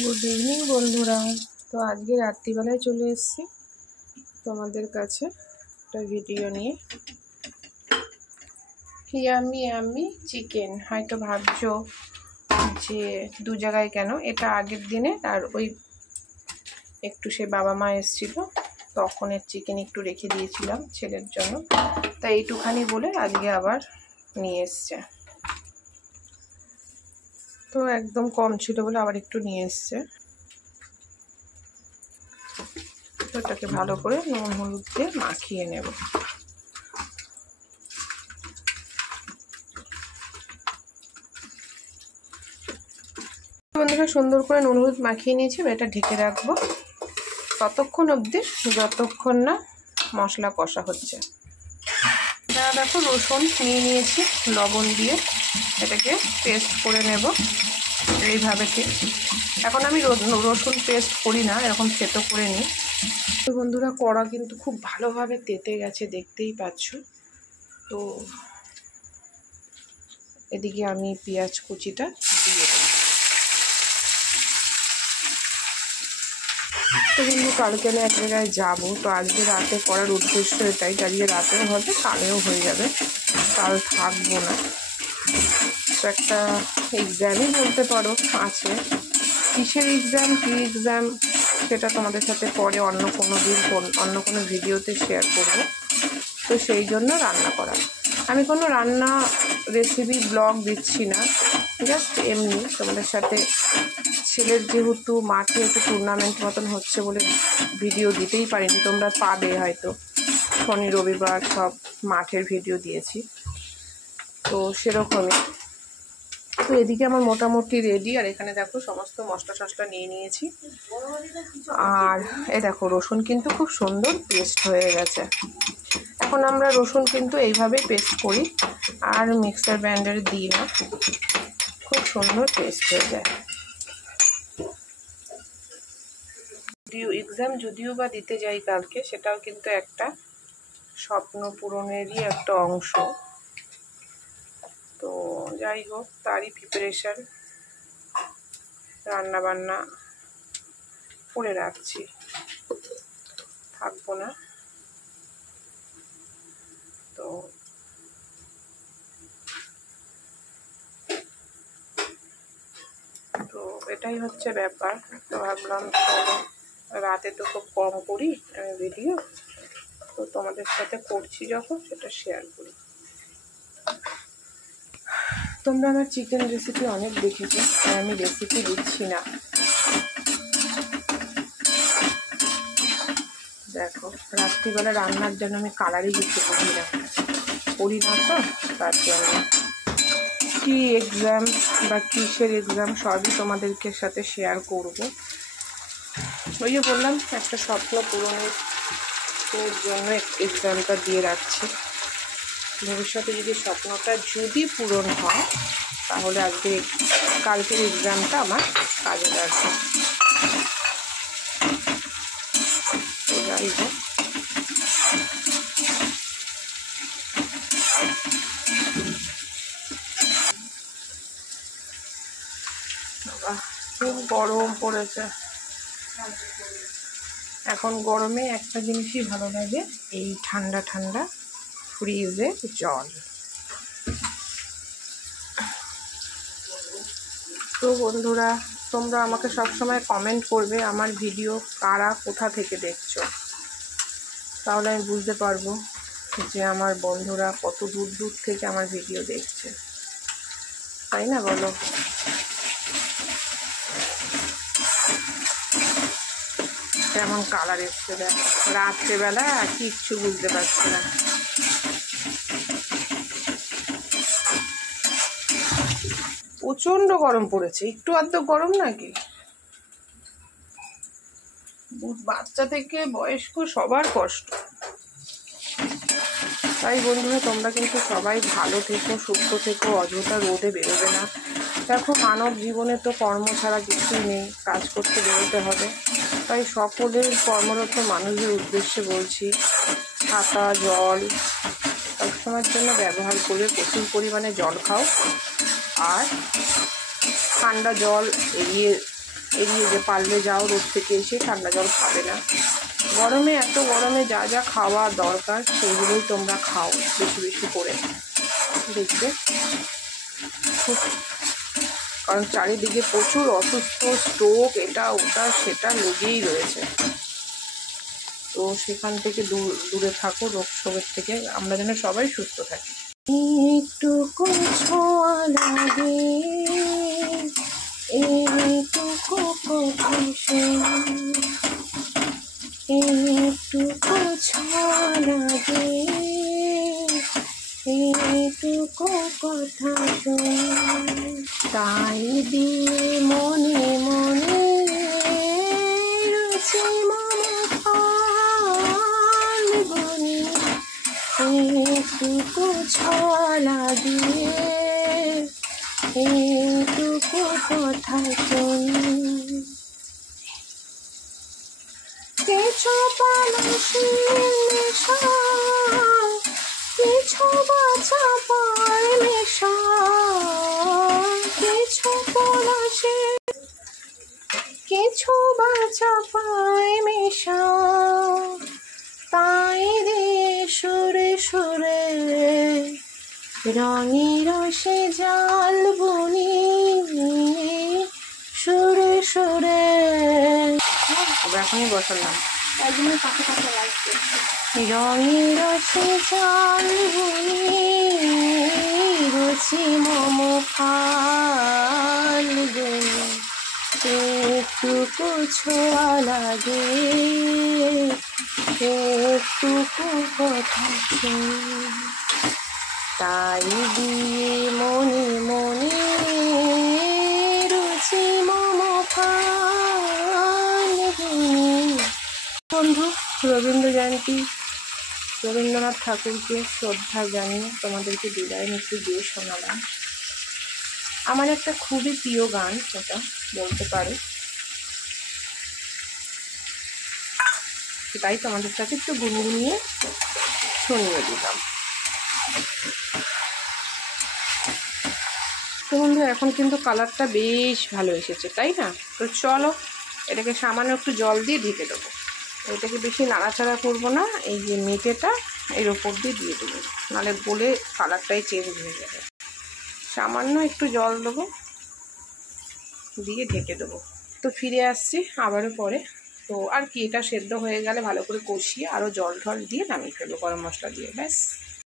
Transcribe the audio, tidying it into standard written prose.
Good evening বন্ধুরা। তো আজকে রাত্রিবেলায় চলে এসেছি তোমাদের কাছে একটা ভিডিও নিয়ে। Yummy chicken. হয়তো ভাবছো যে দু জায়গায় কেন, এটা আগের দিনে আর ওই একটু সে বাবা মা এসেছিল তখনের চিকেন একটু রেখে দিয়েছিলাম ছেলের জন্য, তাই এইটুখানি বলে আজকে আবার নিয়ে এসছে। তো একদম কম ছিল বলে আবার একটু নিয়ে এসছে। এটাকে ভালো করে নুন হলুদ দিয়ে মাখিয়ে নেব। বন্ধুরা সুন্দর করে নুন হলুদ মাখিয়ে নিয়েছি, এটা ঢেকে রাখবো ততক্ষণ অবধি যতক্ষণ না মশলা কষা হচ্ছে। দেখো রসুন নিয়ে নিয়েছি লবণ দিয়ে, এটাকে পেস্ট করে নেব এইভাবে। ঠিক এখন আমি রসুন পেস্ট করি না, এরকম থেতো করে নিই। তো বন্ধুরা কড়া কিন্তু খুব ভালোভাবে তেতে গেছে, দেখতেই পাচ্ছ। তো এদিকে আমি পেঁয়াজ কুচিটা দিয়ে দেব। তো কিন্তু কালকে আমি এক জায়গায় যাবো, তো আজকে রাতে করার উদ্দেশ্য এটাই, আজকে রাতেও হবে কালেও হয়ে যাবে, কাল থাকবো না। তো একটা এক্সামই বলতে পারো আছে, কিসের এক্সাম কী এক্সাম সেটা তোমাদের সাথে পরে অন্য কোনো দিন অন্য কোনো ভিডিওতে শেয়ার করব। তো সেই জন্য রান্না করা, আমি কোনো রান্না রেসিপি ব্লগ দিচ্ছি না, জাস্ট এমনি তোমাদের সাথে। ছেলের যেহেতু মাঠে একটু টুর্নামেন্ট মতন হচ্ছে বলে ভিডিও দিতেই পারিনি, তোমরা পাবে হয়তো শনি রবিবার সব মাঠের ভিডিও দিয়েছি, তো সেরকমই। তো এদিকে আমার মোটামুটি রেডি, আর এখানে দেখো সমস্ত মশলা টশলা নিয়ে নিয়েছি। আর এ দেখো রসুন কিন্তু খুব সুন্দর পেস্ট হয়ে গেছে। এখন আমরা রসুন কিন্তু এইভাবেই পেস্ট করি, আর মিক্সার গ্রাইন্ডারে দিই না, খুব সুন্দর পেস্ট হয়ে যায়। এক্সাম যদিও বা দিতে যাই কালকে, সেটাও কিন্তু একটা স্বপ্ন পূরণেরই একটা অংশ। তো যাই হোক, তারই প্রিপারেশান, রান্না বান্না করে রাখছি, থাকবো না। তো তো এটাই হচ্ছে ব্যাপার। তো ভাবলাম চলো রাতে তো খুব কম করি আমি ভিডিও, তো তোমাদের সাথে করছি যখন সেটা শেয়ার করি। তোমরা আমার চিকেন রেসিপি অনেক দেখেছো, আর আমি রেসিপি দিচ্ছি না। দেখো রাত্রিবেলা রান্নার জন্য আমি কালারই কিছু করি না তো, তার জন্য কী এক্সাম বা কিসের এক্সাম সবই তোমাদেরকে সাথে শেয়ার করব। ওই যে বললাম একটা স্বপ্ন পূরণের জন্য এক্সামটা দিয়ে রাখছি। ভবিষ্যতে যদি স্বপ্নটা যদি পূরণ হয় তাহলে কালকের এক্সামটা আমার কাজে লাগবে। যাই হোক, খুব গরম পড়েছে। এখন গরমে একটা জিনিসই ভালো লাগে, এই ঠান্ডা ঠান্ডা ফ্রিজে জল। তো বন্ধুরা তোমরা আমাকে সবসময় কমেন্ট করবে আমার ভিডিও কারা কোথা থেকে দেখছো, তাহলে আমি বুঝতে পারবো যে আমার বন্ধুরা কত দূর দূর থেকে আমার ভিডিও দেখছে, তাই না বলো? কেমন কালার এসছে দেখো, রাত্রেবেলা কিচ্ছু বুঝতে পারছি না। প্রচণ্ড গরম পড়েছে, একটু আধটু গরম নাকি? বাচ্চা থেকে বয়স্ক সবার কষ্ট। তাই বন্ধুরা তোমরা কিন্তু সবাই ভালো থেকো, সুস্থ থেকো, অযথা রোদে বেরোবে না। দেখো মানব জীবনে তো কর্ম ছাড়া কিছুই নেই, কাজ করতে বেরোতে হবে। তাই সকলের কর্মরত মানুষদের উদ্দেশ্যে বলছি, ছাতা জল সবসময়ের জন্য ব্যবহার করে প্রচুর পরিমাণে জল খাও, আর ঠান্ডা জল এড়িয়ে যে পারলে যাও, রোদ থেকে এসে ঠান্ডা জল খাবে না। গরমে, এত গরমে যা যা খাওয়া দরকার সেগুলোই তোমরা খাও বেশি বেশি করে, দেখবে খুব, কারণ চারিদিকে প্রচুর অসুস্থ, স্ট্রোক, এটা ওটা সেটা লেগেই রয়েছে। তো সেখান থেকে দূরে থাকো রোগ শোকের থেকে, আমরা যেন সবাই সুস্থ থাকি। একটুকু ছোঁয়া লাগে, একটুকু কথা শোনে, একটুকু ছোঁয়া লাগে, একটুকু কথা শোনে, তাই দিয়ে মনে মনে রুচি মমতার বনে, একটুকু ছোঁয়া লাগে, একটুকু কথা শোনে, কিছু পলাশের নেশা, কিছু বাছা পায় নেশা, কিছু পলাশের, কিছু বাছা পায় মেশা, তাই রে সুরে সুরে রঙে রসে জাল বুনি, সুরে সুরে। এখনই বসালাম, একদমই পাখা পাখা লাগছে। রঙে রসে জাল বুনি, রুচি মম ফাল গুনি, একটুকু ছোঁয়া লাগে, একটুকু কথা শোনে, তাই দিয়ে মনে মনে রুচি মম ফাল গুনি। বন্ধু, রবীন্দ্র জয়ন্তী, রবীন্দ্রনাথ ঠাকুরকে শ্রদ্ধা জানিয়ে তোমাদেরকে বিদায় নিতে দিয়ে শোনালাম। আমার একটা খুবই প্রিয় গান, সেটা বলতে পারো, তাই তোমাদের সাথে একটু গুনগুনিয়ে শুনিয়ে দিলাম। তো বন্ধু, এখন কিন্তু কালারটা বেশ ভালো এসেছে, তাই না? তো চলো এটাকে সামান্য একটু জল দিয়ে ঢেকে দেবো। এটাকে বেশি নাড়াচাড়া করবো না, এই যে মেটেটা এর ওপর দিয়ে দেবো, নাহলে গলে কালারটাই চেঞ্জ হয়ে যাবে। সামান্য একটু জল দেবো, দিয়ে ঢেকে দেবো। তো ফিরে আসছি আবারও পরে। তো আর কি, এটা সেদ্ধ হয়ে গেলে ভালো করে কষিয়ে আরও জল ঢল দিয়ে নামিয়ে ফেলবো গরম মশলা দিয়ে, ব্যাস।